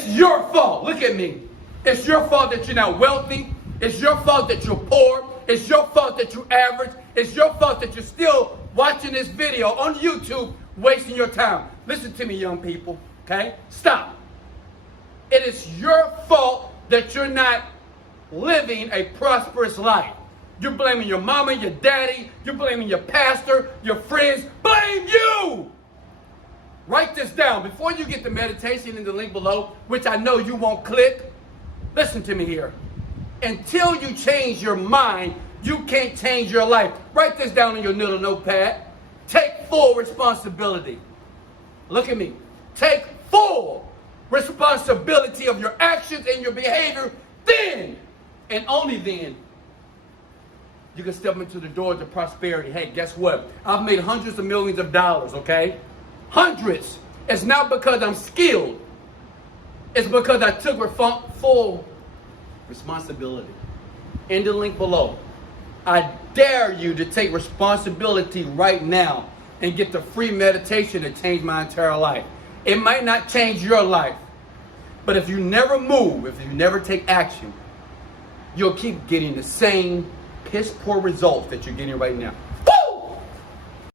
It's your fault. Look at me. It's your fault that you're not wealthy. It's your fault that you're poor. It's your fault that you're average. It's your fault that you're still watching this video on YouTube, wasting your time. Listen to me, young people, okay? Stop. It is your fault that you're not living a prosperous life. You're blaming your mama, your daddy. You're blaming your pastor, your friends. Blame you. Write this down. Before you get the meditation in the link below, which I know you won't click, listen to me here. Until you change your mind, you can't change your life. Write this down on your little notepad. Take full responsibility. Look at me. Take full responsibility of your actions and your behavior. Then, and only then, you can step into the doors of prosperity. Hey, guess what? I've made hundreds of millions of dollars, okay? Hundreds. It's not because I'm skilled. It's because I took full responsibility. In the link below, I dare you to take responsibility right now and get the free meditation that changed my entire life. It might not change your life, but if you never move, if you never take action, you'll keep getting the same piss poor results that you're getting right now.